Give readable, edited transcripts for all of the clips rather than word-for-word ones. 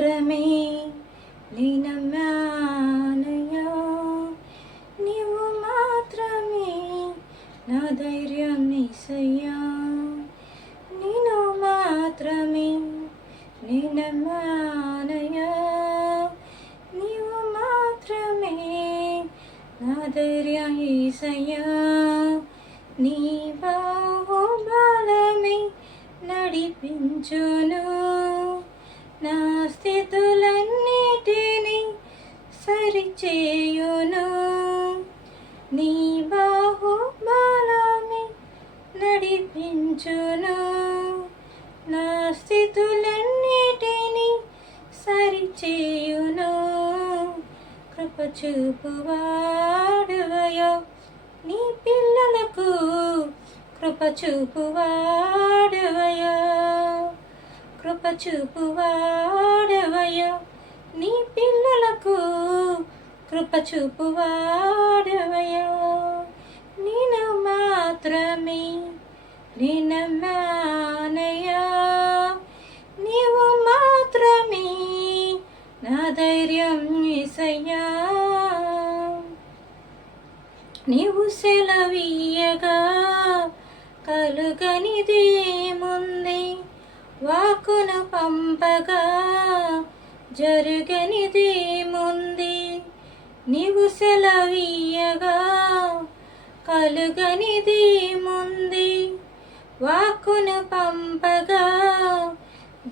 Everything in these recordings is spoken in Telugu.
మాత్రమే నమ్మనయ్యా, నీవు మాత్రమే నా ధైర్యం యేసయ్యా, నిన్ను మాత్రమే నమ్మనయ్యా, నీవు మాత్రమే నా ధైర్యం యేసయ్యా, నీ బాహుబలమే నడిపించును, నా స్థితులన్నిటినీ సరిచేయును, నీ బాహుబలమే నడిపించును, నా స్థితులన్నిటినీ సరిచేయును. కృప చూపువాడవయా నీ పిల్లలకు, కృప చూపువాడవయా, కృప చూపువాడవయా నీ పిల్లలకు, కృప చూపువాడవయా, నిన్ను మాత్రమే నమ్మనయ్యా, నీవు మాత్రమే నా ధైర్యం యేసయ్యా, నీవు సెలవీయగా కలుగనిదేముంది, వాక్కును పంపగా జరుగనిదేముంది, నీవు సెలవీయగా కలుగనిదేముంది, వాక్కును పంపగా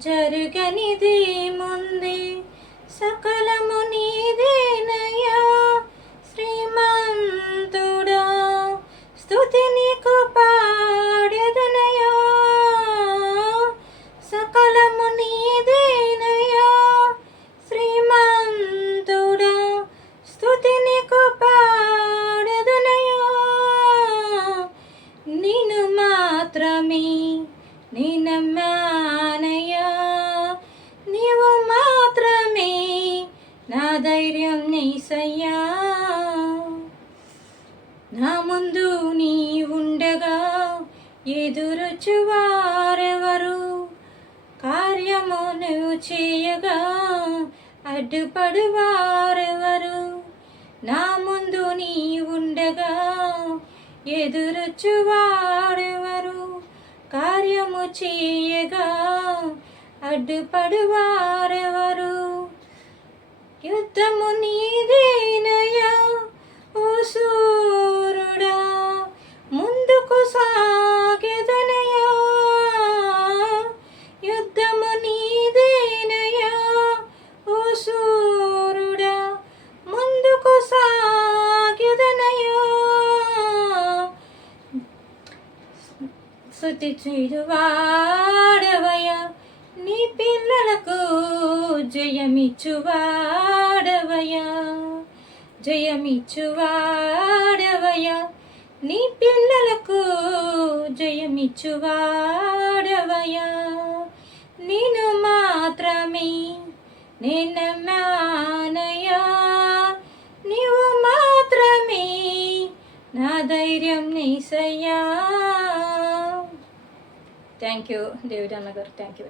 జరుగనిదేముంది, సకలము నీదేనయ్యా శ్రీమంతుడా, స్తుతి నీకు పాడెదనయ్యా, సకలము నీదేనయ్యా శ్రీమంతుడా, స్తుతి నీకు పాడెదనయ్యా, నిన్ను మాత్రమే నమ్మనయ్యా, నీవు మాత్రమే నా ధైర్యం యేసయ్యా, నా ముందు నీ ఉండగా ఎదురొచ్చువారెవరు, కార్యము నువ్వు చేయగా అడ్డుపడువారెవరు, నా ముందు నీ ఉండగా ఎదురొచ్చువారెవరు, కార్యము చేయగా అడ్డుపడువారెవరు, యుద్ధము నీదేనయ్యా ఓ సూర్యుడా, ముందుకు సాగెదనయ్యా, యుద్ధము నీదేనయ్యా ఓ సూర్యుడా, ముందుకు సాగెదనయ్యా, స్తుతి చేయువాడవయ్యా నీ పిల్లలకు జయమిచ్చువాడవయ్యా, జయమిచ్చువాడవయ్యా నీ పిల్లలకు జయమిచ్చువాడవయ్యా, నిన్ను మాత్రమే నమ్మనయ్యా, నీవు మాత్రమే నా ధైర్యం యేసయ్యా. థ్యాంక్ యూ దేవిడన్న గారు, థ్యాంక్ యూ.